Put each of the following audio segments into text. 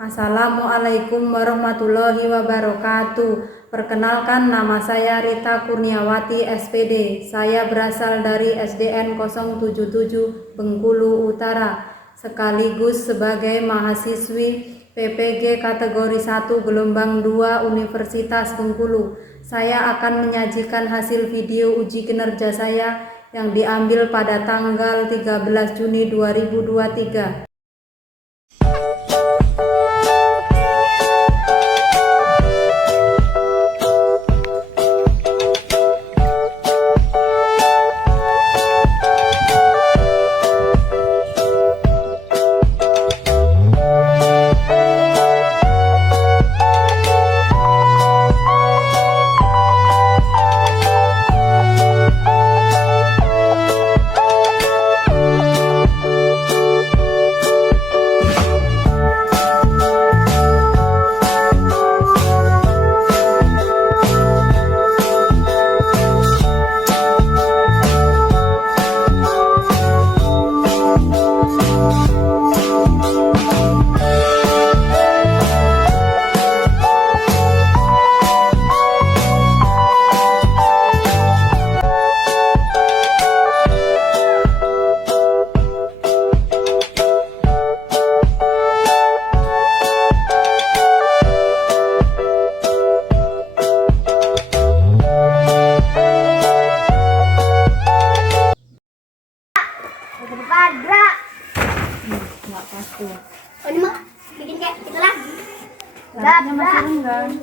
Assalamualaikum warahmatullahi wabarakatuh. Perkenalkan, nama saya Rita Kurniawati SPD. Saya berasal dari SDN 077 Bengkulu Utara, sekaligus sebagai mahasiswi PPG kategori 1 gelombang 2 Universitas Bengkulu. Saya akan menyajikan hasil video uji kinerja saya yang diambil pada tanggal 13 Juni 2023. Padra. Nggak pas tuh. Oh, ini mah bikin kayak gitu lagi. Rambutnya masih renggang.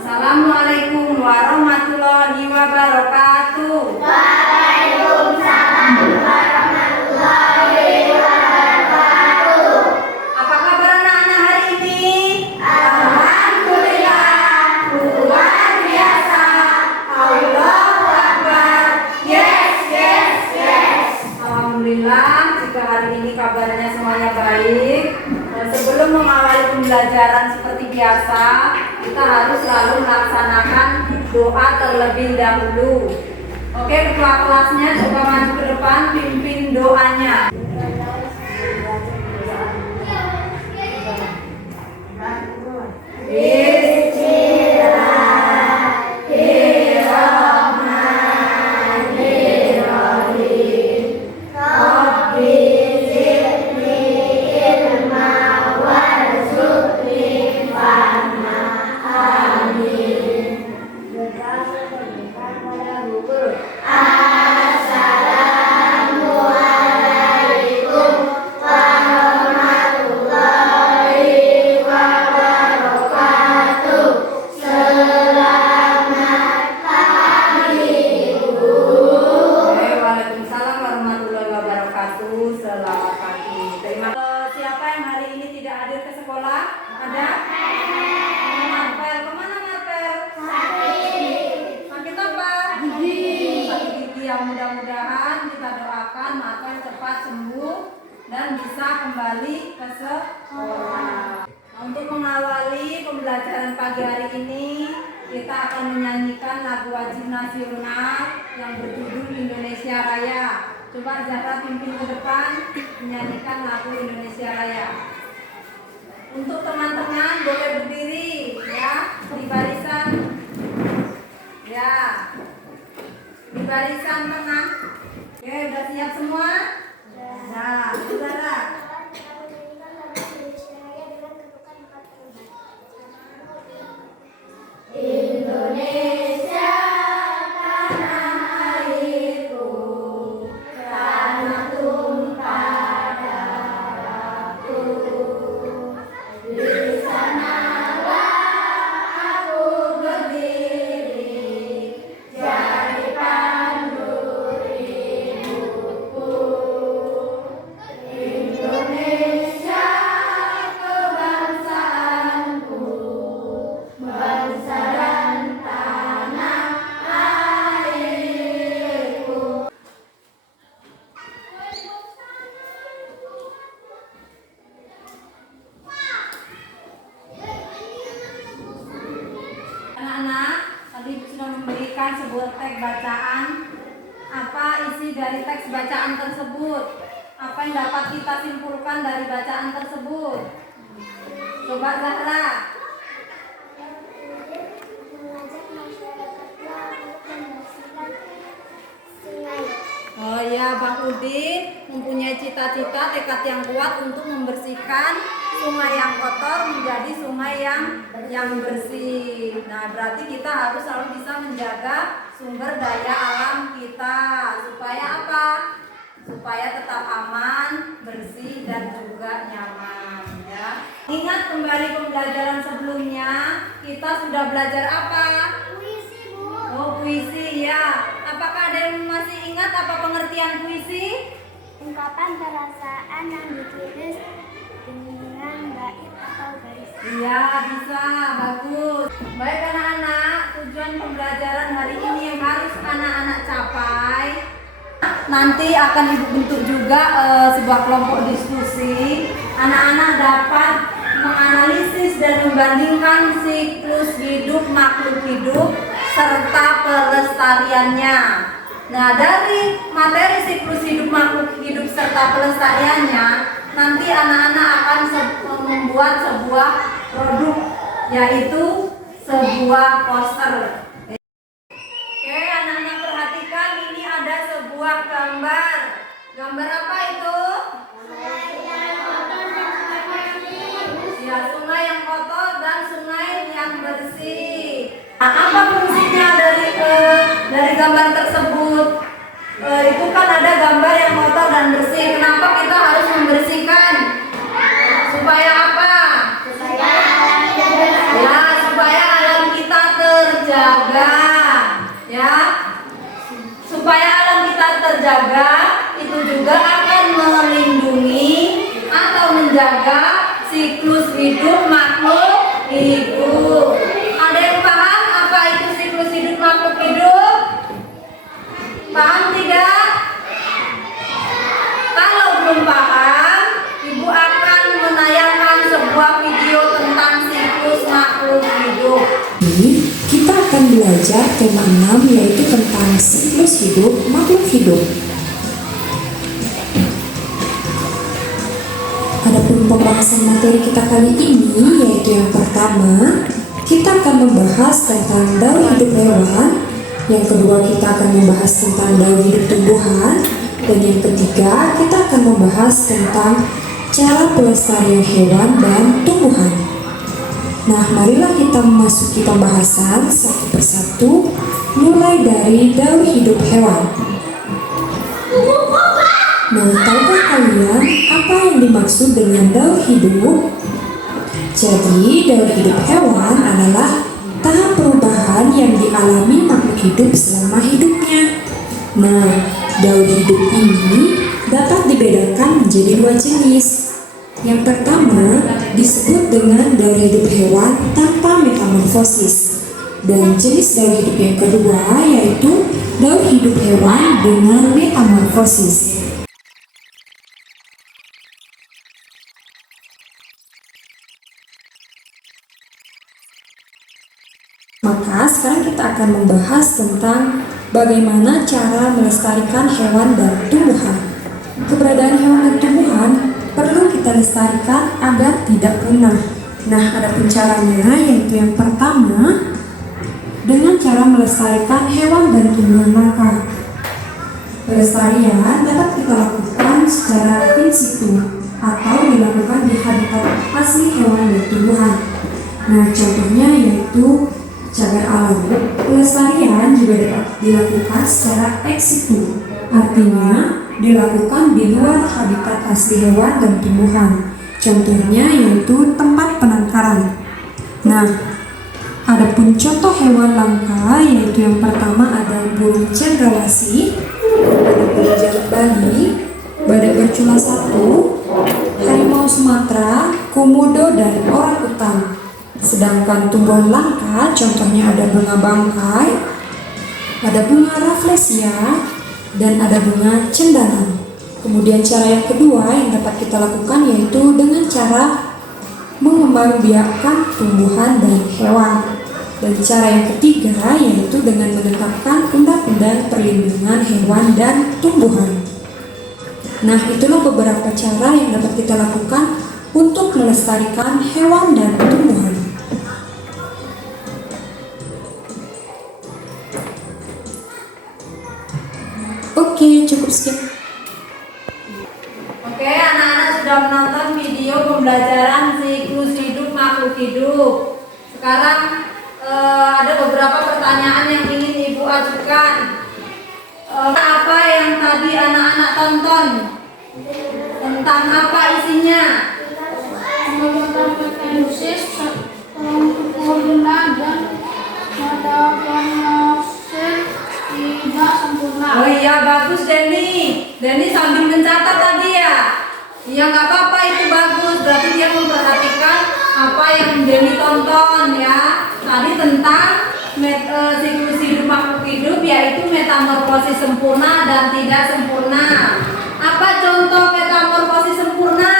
Assalamualaikum warahmatullahi wabarakatuh. Waalaikumsalam warahmatullahi wabarakatuh. Apa kabar anak-anak hari ini? Alhamdulillah, luar biasa. Allahu Akbar. Yes, yes, yes. Alhamdulillah, jika hari ini kabarnya semuanya baik. Sebelum mengawali pembelajaran seperti biasa, kita harus selalu melaksanakan doa terlebih dahulu. Oke, ketua kelasnya coba maju ke depan, pimpin doanya. Waalaikumsalam warahmatullahi wabarakatuh. Selamat pagi. Siapa yang hari ini tidak hadir ke sekolah? Ada? Marpel, kemana Marpel? Sakit apa? Gigi. Sakit gigi. Yang mudah-mudahan kita doakan Marpel cepat sembuh dan bisa kembali ke sekolah. Untuk mengawali pembelajaran pagi hari ini, kita akan menyanyikan lagu wajib nasional yang berjudul Indonesia Raya. Coba Zahra pimpin ke depan menyanyikan lagu Indonesia Raya. Untuk teman-teman boleh berdiri ya di barisan. Ya. Di barisan tenang. Oke, udah siap semua? Nah, Zahra. Indonesia tanah airku, tanah tumpah darahku. Di sanalah aku berdiri, jadi pandu hidupku. Indonesia kebangsaanku, bangsa dan tanah airku. sebuah teks bacaan. Apa isi dari teks bacaan tersebut? Apa yang dapat kita simpulkan dari bacaan tersebut? Coba Zahra. Mengajak masyarakat untuk membersihkan sungai. Oh ya, Bang Udin mempunyai cita-cita tekad yang kuat untuk membersihkan sungai yang kotor menjadi sungai yang bersih. Nah, berarti kita harus selalu bisa menjaga sumber daya alam kita supaya apa? Supaya tetap aman, bersih dan juga nyaman ya. Ingat kembali pembelajaran sebelumnya, kita sudah belajar apa? Puisi, Bu. Oh, puisi ya. Apakah ada yang masih ingat apa pengertian puisi? Ungkapan perasaan yang ditulis dengan bait atau garis. Iya, bisa. Bagus. Baik anak-anak, tujuan pembelajaran hari ini yang harus anak-anak capai. Nanti akan Ibu bentuk juga sebuah kelompok diskusi. Anak-anak dapat menganalisis dan membandingkan siklus hidup makhluk hidup serta pelestariannya. Nah, dari materi siklus hidup makhluk hidup serta pelestariannya, nanti anak-anak akan membuat sebuah produk, yaitu sebuah poster. Oke, anak-anak perhatikan, ini ada sebuah gambar. Gambar apa itu? Ya, sungai yang kotor dan sungai yang bersih. Nah, apa fungsinya dari gambar tersebut? Itu kan ada gambar yang kotor dan bersih. Kenapa kita harus membersihkan? Supaya apa? Ya, supaya alam kita terjaga. Ya, supaya alam kita terjaga, itu juga akan melindungi atau menjaga siklus hidup makhluk hidup. Ada yang paham apa itu siklus hidup makhluk hidup? Paham tidak? Kalau belum paham, Ibu akan menayangkan sebuah video tentang siklus makhluk hidup. Ini kita akan belajar tema 6 yaitu tentang siklus hidup makhluk hidup. Adapun pembahasan materi kita kali ini yaitu yang pertama, kita akan membahas tentang daur hidup hewan. Yang kedua, kita akan membahas tentang daur hidup tumbuhan. Dan yang ketiga, kita akan membahas tentang cara pelestarian hewan dan tumbuhan. Nah, marilah kita memasuki pembahasan satu persatu, mulai dari daur hidup hewan. Nah, tahukah kalian apa yang dimaksud dengan daur hidup? Jadi, daur hidup hewan adalah tahap perubahan yang dialami makhluk hidup selama hidupnya. Nah, daur hidup ini dapat dibedakan menjadi dua jenis. Yang pertama disebut dengan daur hidup hewan tanpa metamorfosis. Dan jenis daur hidup yang kedua yaitu daur hidup hewan dengan metamorfosis. Maka sekarang kita akan membahas tentang bagaimana cara melestarikan hewan dan tumbuhan. Keberadaan hewan dan tumbuhan perlu kita lestarikan agar tidak punah. Nah, ada caranya, yaitu yang pertama dengan cara melestarikan hewan dan tumbuhan langka. Pelestarian dapat kita lakukan secara in situ atau dilakukan di habitat asli hewan dan tumbuhan. Nah, contohnya yaitu cagar alam. Pelestarian juga dapat dilakukan secara ex situ, artinya dilakukan di luar habitat asli hewan dan tumbuhan. Contohnya yaitu tempat penangkaran. Nah, adapun contoh hewan langka yaitu yang pertama ada burung cendrawasih, badak berjalak Bali, badak bercula satu, harimau Sumatera, komodo, dan orangutan. Sedangkan tumbuhan langka contohnya ada bunga bangkai, ada bunga rafflesia, dan ada bunga cendana. Kemudian cara yang kedua yang dapat kita lakukan yaitu dengan cara mengembangbiakkan tumbuhan dan hewan. Dan cara yang ketiga yaitu dengan menetapkan undang-undang perlindungan hewan dan tumbuhan. Nah, itulah beberapa cara yang dapat kita lakukan untuk melestarikan hewan dan tumbuhan. Oke, cukup sekian. Oke, anak-anak sudah menonton video pembelajaran siklus hidup makhluk hidup. Sekarang ada beberapa pertanyaan yang ingin Ibu ajukan. Apa yang tadi anak-anak tonton? Tentang apa isinya? Fotosintesa, sempurna dan metamorfosis tidak sempurna. Oh iya, bagus Denny. Denny sambil mencatat tadi ya. Iya, nggak apa-apa, itu bagus. Berarti dia memperhatikan apa yang Denny tonton ya. Tadi tentang siklus hidup makhluk hidup, yaitu metamorfosis sempurna dan tidak sempurna. Apa contoh metamorfosis sempurna?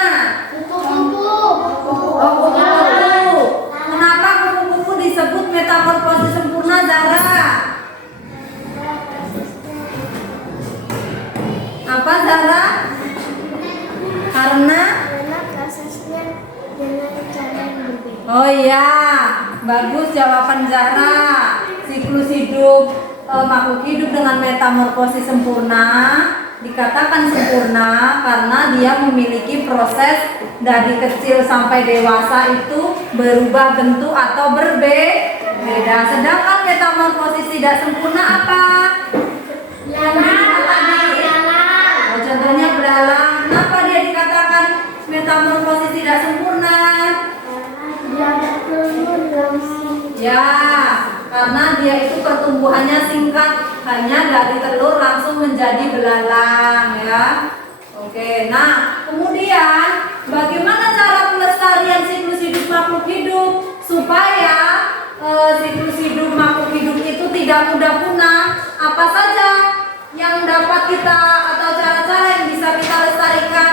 Kupu-kupu. Oh, kupu-kupu. Kenapa kupu-kupu disebut metamorfosis sempurna, Zara? Apa, Zara? Karena Prosesnya dengan cara yang berbeda. oh iya, bagus jawaban Zara. Siklus hidup makhluk hidup dengan metamorfosis sempurna dikatakan sempurna karena dia memiliki proses dari kecil sampai dewasa itu berubah bentuk atau berbeda. Sedangkan metamorfosis tidak sempurna apa? Oh, contohnya belalang. Kenapa dia dikatakan metamorfosis tidak sempurna? Ya, karena dia itu pertumbuhannya singkat, hanya dari telur langsung menjadi belalang ya. Oke, nah kemudian bagaimana cara pelestarian siklus hidup makhluk hidup supaya siklus hidup makhluk hidup itu tidak mudah punah? Apa saja yang dapat kita atau cara-cara yang bisa kita lestarikan?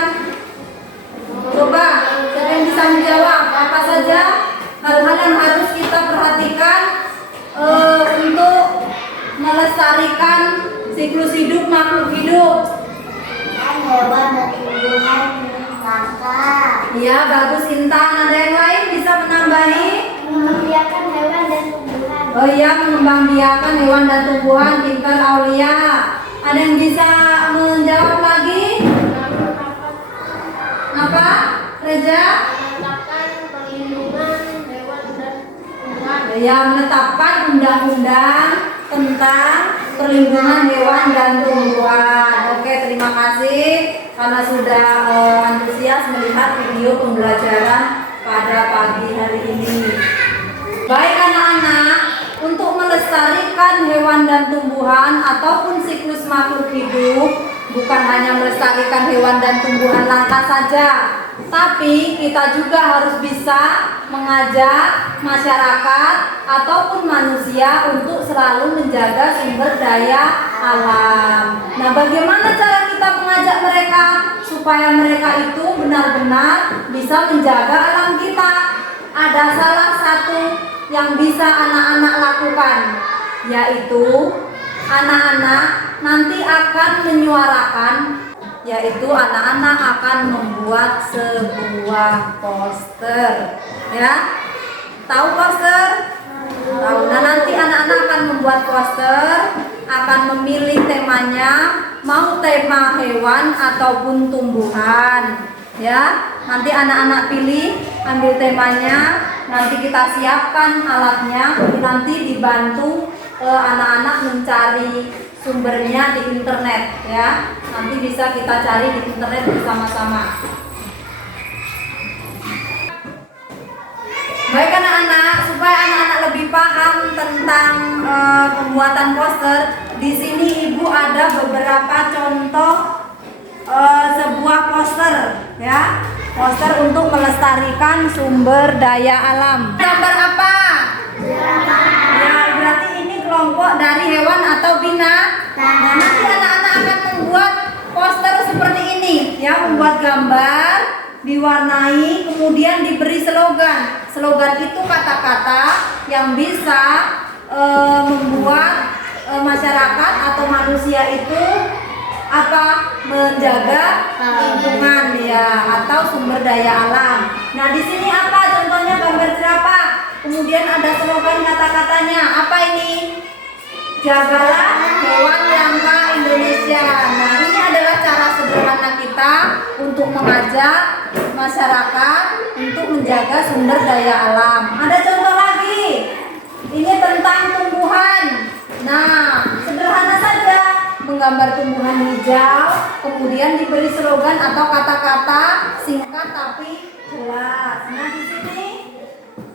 Coba, siapa yang bisa menjawab? Apa saja hal-hal yang harus kita perhatikan untuk melestarikan siklus hidup makhluk hidup? Hewan dan tumbuhan kakak. Iya, bagus Intan. Ada yang lain bisa menambahi? Membiarkan hewan dan tumbuhan. Oh iya, mengembangbiakan hewan dan tumbuhan. Pintar Aulia. Ada yang bisa menjawab lagi? Apa? Reja? Menetapkan perlindungan hewan dan tumbuhan. Ya, menetapkan undang-undang tentang perlindungan hewan dan tumbuhan. Oke, terima kasih karena sudah antusias melihat video pembelajaran pada pagi hari ini. Baik anak-anak, untuk melestarikan hewan dan tumbuhan ataupun siklus makhluk hidup, bukan hanya melestarikan hewan dan tumbuhan langka saja, tapi kita juga harus bisa mengajak masyarakat ataupun manusia untuk selalu menjaga sumber daya alam. Nah, bagaimana cara kita mengajak mereka supaya mereka itu benar-benar bisa menjaga alam kita? Ada salah satu yang bisa anak-anak lakukan, yaitu anak-anak nanti akan menyuarakan, yaitu anak-anak akan membuat sebuah poster, ya. Tahu poster? Tahu. Nah, nanti anak-anak akan membuat poster, akan memilih temanya, mau tema hewan ataupun tumbuhan, ya. Nanti anak-anak pilih, ambil temanya, nanti kita siapkan alatnya, nanti dibantu anak-anak mencari sumbernya di internet ya. Nanti bisa kita cari di internet bersama-sama. Baik anak-anak, supaya anak-anak lebih paham tentang pembuatan poster, di sini Ibu ada beberapa contoh sebuah poster ya. Poster untuk melestarikan sumber daya alam. Gambar apa? Ya, berarti ini kelompok dari hewan atau binatang. Nah, nanti anak-anak akan membuat poster seperti ini ya, membuat gambar diwarnai, kemudian diberi slogan. Slogan itu kata-kata yang bisa membuat masyarakat atau manusia itu menjaga lingkungan ya atau sumber daya alam. Nah, di sini apa contohnya gambar jerapah. Kemudian ada slogan kata-katanya. Apa ini? Jagalah hewan langka Indonesia. Nah, ini adalah cara sederhana kita untuk mengajak masyarakat untuk menjaga sumber daya alam. Ada contoh lagi. Ini tentang tumbuhan. Nah, sederhana saja, menggambar tumbuhan hijau, kemudian diberi slogan atau kata-kata singkat tapi jelas. Nah, di sini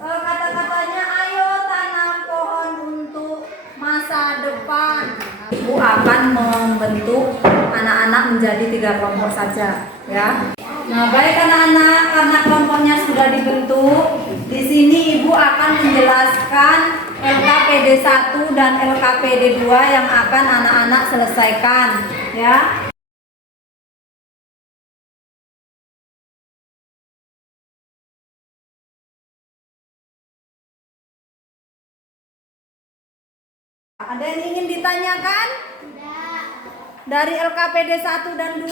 kata-katanya, ayo tanam pohon untuk masa depan. Ibu akan membentuk anak-anak menjadi 3 kelompok saja, ya. Nah, baik anak-anak, karena kelompoknya sudah dibentuk, di sini Ibu akan menjelaskan LKPD 1 dan LKPD 2 yang akan anak-anak selesaikan, ya. Ada yang ingin ditanyakan? Dari LKPD 1 dan 2?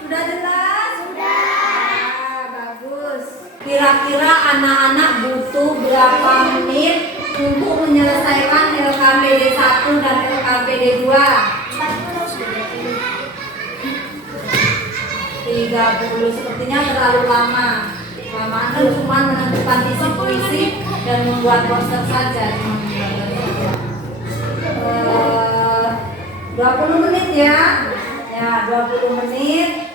Sudah jelas? Sudah. Bagus. Kira-kira anak-anak butuh berapa menit untuk menyelesaikan LKPD 1 dan LKPD 2? 30. Sepertinya terlalu lama. Kelamaan kan cuma menentukan isi puisi dan membuat poster saja. 20 menit ya. Ya, 20 menit.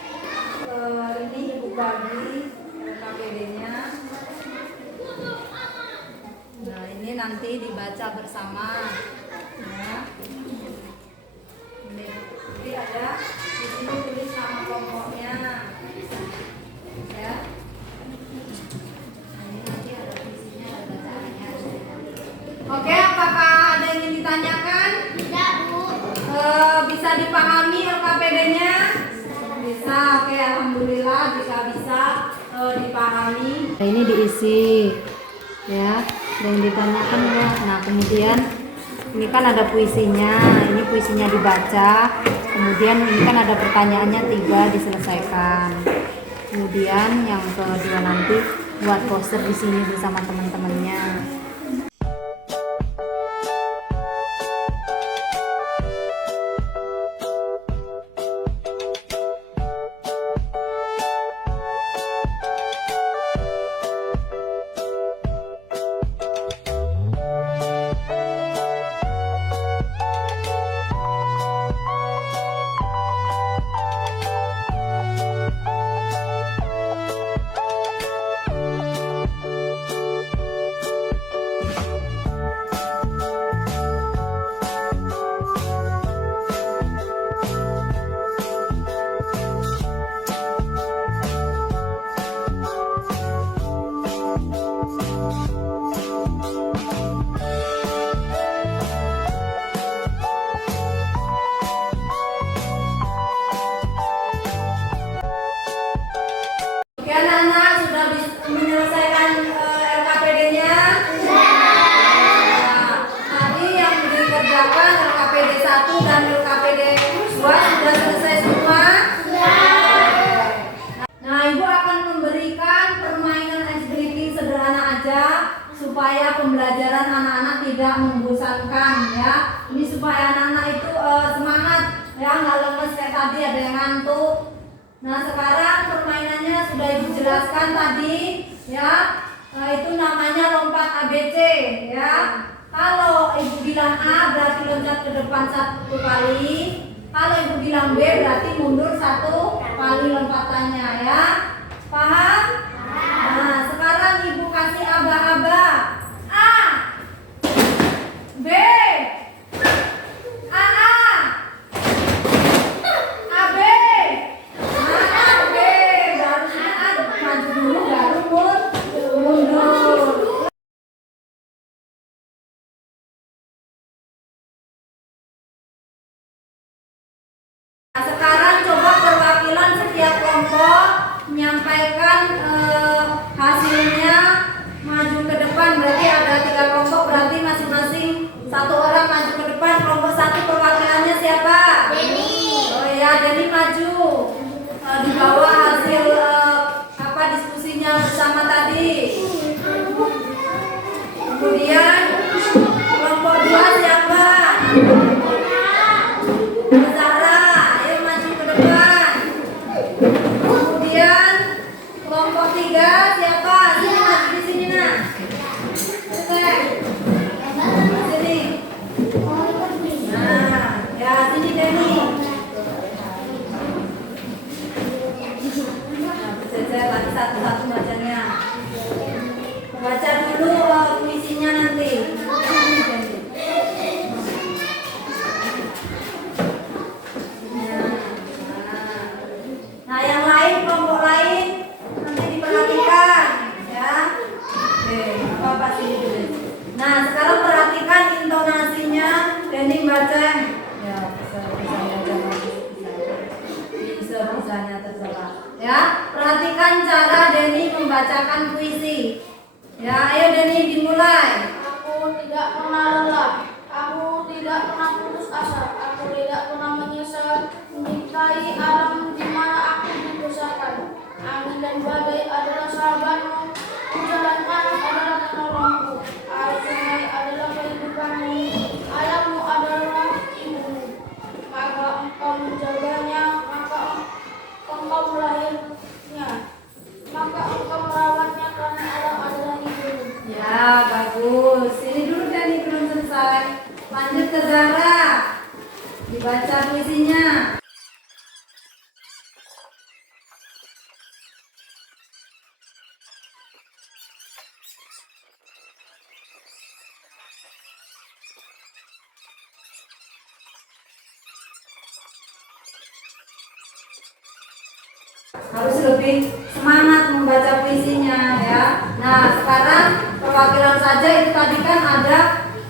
Ini Ibu bagi LKPD-nya. Nah, ini nanti dibaca bersama. Ya. Ini ada di sini tulis nama kelompoknya. Ya. Nah, ini nanti ada tulisnya, ada bacaannya. Oke, apakah ada yang ingin ditanyakan? Tidak, Bu. Bisa dipahami LKPD-nya? Bisa. Oke, alhamdulillah jika bisa dipahami. Nah, ini diisi ya, yang ditanyakan ya. Nah, kemudian ini kan ada puisinya, ini puisinya dibaca. Kemudian ini kan ada pertanyaannya 3 diselesaikan. Kemudian yang kedua nanti buat poster di sini bersama teman-temannya. Oke anak-anak, sudah menyelesaikan LKPD-nya? Nah, tadi yang dikerjakan LKPD 1 dan LKPD 2 sudah selesai semua? Nah, Ibu akan memberikan permainan ice breaking sederhana aja supaya pembelajaran anak-anak tidak membosankan ya. Ini supaya anak-anak itu semangat ya, nggak lemes kayak tadi ada yang ngantuk. Nah, sekarang permainannya sudah Ibu jelaskan tadi ya. Nah, itu namanya lompat ABC ya. Kalau Ibu bilang A berarti loncat ke depan 1 kali. Kalau Ibu bilang B berarti mundur 1 kali lompatannya ya. Paham? Nah, sekarang Ibu kasih aba-aba. A, B, AA, AB. Nah, AB baru maju dulu baru mundur. Nah, sekarang coba perwakilan setiap kelompok di bawah hasil apa diskusinya bersama tadi. Kemudian kelompok 2 siapa? Zara, ayo maju ke depan. Kemudian kelompok 3 siapa? Sini maju di sini nah. Oke. Sini. Nah, ya sini Denny. Saya lagi satu-satu bacanya. Baca dulu puisinya nanti. Nah, yang lain, kelompok lain nanti diperhatikan ya. Oke, apa sih dulu. Nah, sekarang perhatikan intonasinya Denny baca. Ya, bisa-bisanya terserah. Ya, perhatikan cara Denny membacakan puisi. Ya, ayo Denny dimulai. Aku tidak pernah lelah, aku tidak pernah putus asa, aku tidak pernah menyesal mencintai alam di mana aku dibesarkan. Angin dan badai adalah sahabatmu, hujan dan panas adalah penolongku, air sungai adalah kehidupanmu, ayahmu adalah ibumu. Maka engkau menjaganya, maka engkau melahirnya, maka engkau merawatnya karena Allah adalah ibumu. Ya, bagus. Ini dulu Denny belum selesai. Lanjut ke Zara. Dibaca puisinya. Harus lebih semangat membaca puisinya ya. Nah, sekarang perwakilan saja itu tadi kan ada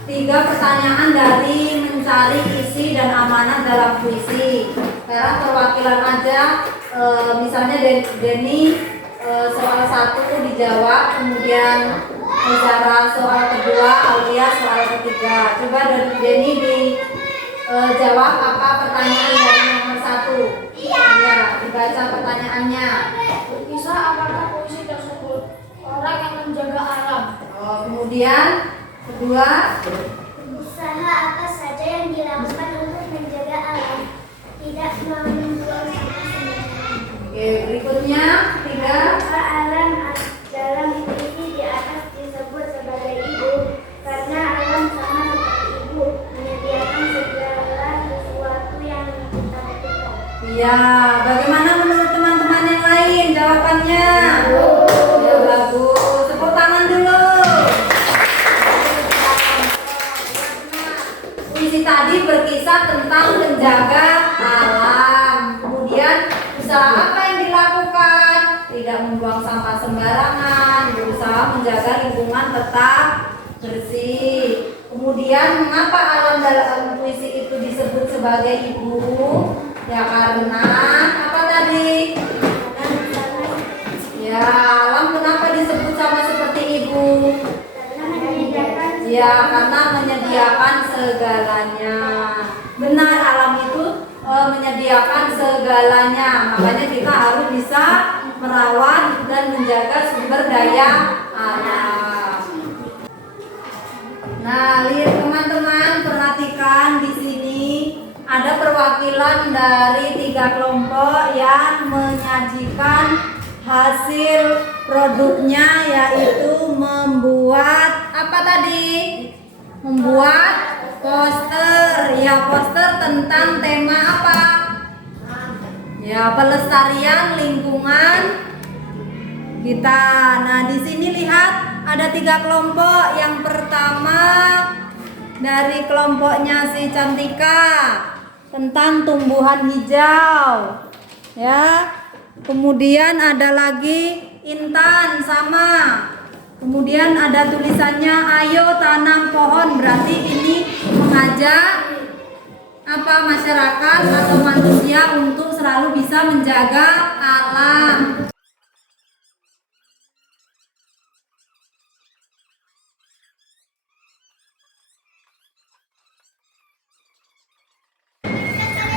3 pertanyaan dari mencari isi dan amanat dalam puisi. Sekarang perwakilan aja, misalnya Denny soal 1 dijawab, kemudian Zara soal kedua, Aulia soal ketiga. Coba dari Denny dijawab apa pertanyaan dari nomor 1. Ya, dibaca pertanyaannya. Berkisah apakah puisi tersebut orang yang menjaga alam? Oh, kemudian kedua, Usaha apa saja yang dilakukan untuk menjaga alam, tidak membuang sampah sembarangan. oke, berikutnya ketiga, Maka alam dalam puisi di atas disebut sebagai ibu, karena alam sama seperti ibu, menyediakan segala sesuatu yang kita butuhkan. ya, bagaimana menurut teman-teman yang lain jawabannya? Ya, bagus. Tepuk tangan dulu. Puisi tadi berkisah tentang menjaga alam. Kemudian usaha apa yang dilakukan? Tidak membuang sampah sembarangan, berusaha menjaga lingkungan tetap bersih. Kemudian mengapa alam dalam puisi itu disebut sebagai ibu? Ya karena apa tadi? Ya, alam kenapa disebut sama seperti ibu? Ya, karena menyediakan segalanya. Benar, alam itu menyediakan segalanya. Makanya kita harus bisa merawat dan menjaga sumber daya alam. Nah, lihat teman-teman, perhatikan di sini ada perwakilan dari 3 kelompok yang menyajikan hasil produknya, yaitu membuat apa tadi? Membuat poster. Ya, poster tentang tema apa? Ya, pelestarian lingkungan kita. Nah, di sini lihat ada 3 kelompok. Yang pertama dari kelompoknya si Cantika tentang tumbuhan hijau. Ya. Kemudian ada lagi Intan sama. Kemudian ada tulisannya ayo tanam pohon. Berarti ini mengajak apa masyarakat atau manusia untuk selalu bisa menjaga alam.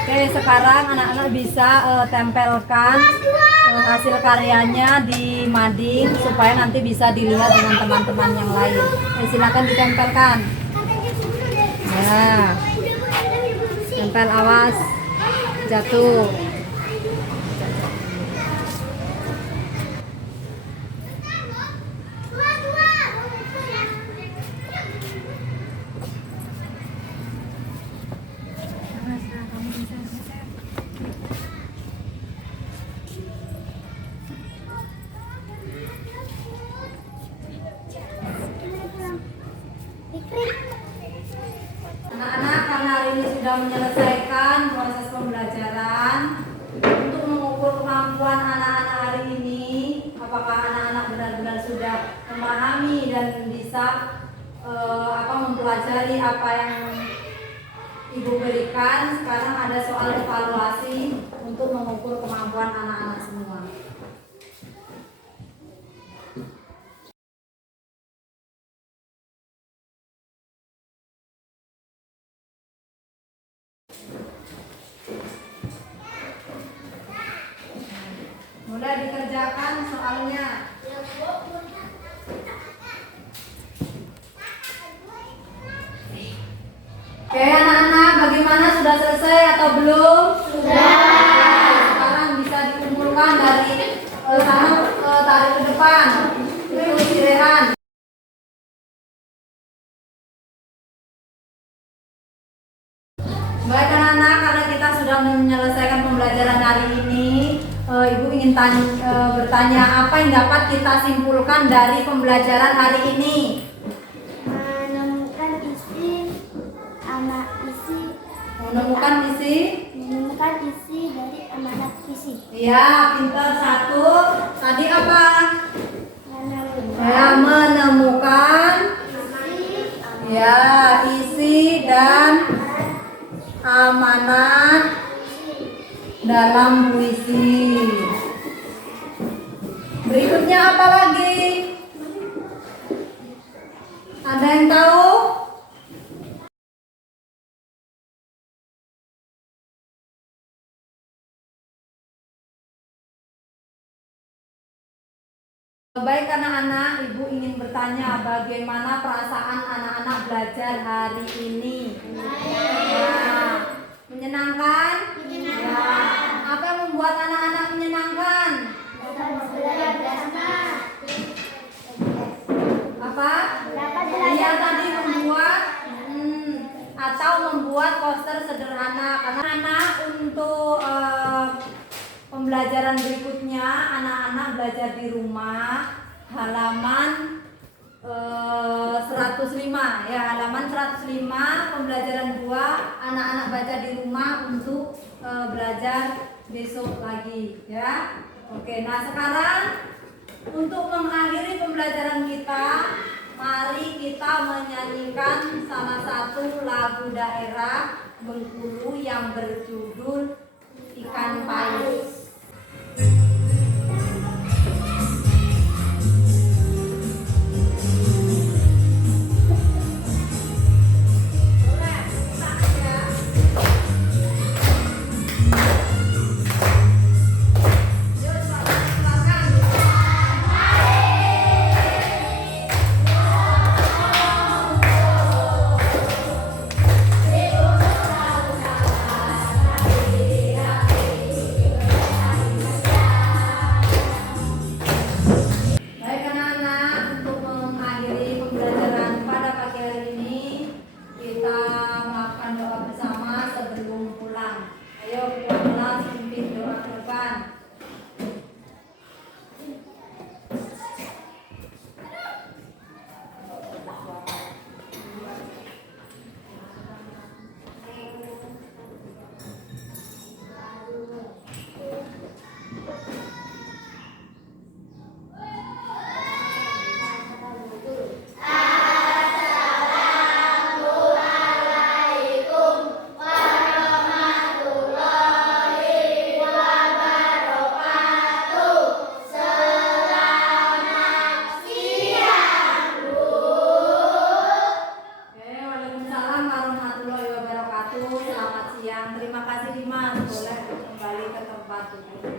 Oke, sekarang anak-anak bisa tempelkan hasil karyanya di mading supaya nanti bisa dilihat dengan teman-teman yang lain. Silakan ditempelkan. Ya. Tempel, awas jatuh. Anak-anak, karena hari ini sudah menyelesaikan proses pembelajaran, untuk mengukur kemampuan anak-anak hari ini, apakah anak-anak benar-benar sudah memahami dan bisa mempelajari apa yang Ibu berikan. Sekarang ada soal evaluasi untuk mengukur kemampuan anak-anak semua. Mulai dikerjakan soalnya. Oke anak-anak, bagaimana, sudah selesai atau belum? Sudah. Sekarang bisa dikumpulkan dari sana, tarik ke depan. Itu si Rehan. Baik anak-anak, karena kita sudah menyelesaikan pembelajaran hari ini, Ibu ingin bertanya apa yang dapat kita simpulkan dari pembelajaran hari ini? Menemukan isi dari amanat visi. Ya, pintar. Satu. Tadi apa? Ya, menemukan ya isi dan amanat dalam puisi. Berikutnya apa lagi? Ada yang tahu? Baik anak-anak, Ibu ingin bertanya bagaimana perasaan anak-anak belajar hari ini? Ya. Menyenangkan? Ya. Apa yang membuat anak-anak menyenangkan? Apa? Iya, tadi membuat atau membuat poster sederhana. Karena anak untuk pembelajaran berikutnya, anak-anak belajar di rumah halaman 105 ya, halaman 105 pembelajaran 2, anak-anak baca di rumah untuk belajar besok lagi ya. Oke, nah sekarang untuk mengakhiri pembelajaran kita, mari kita menyanyikan salah satu lagu daerah Bengkulu yang berjudul Ikan Pais. Terima kasih Dimas. teman-teman boleh kembali ke tempat duduk.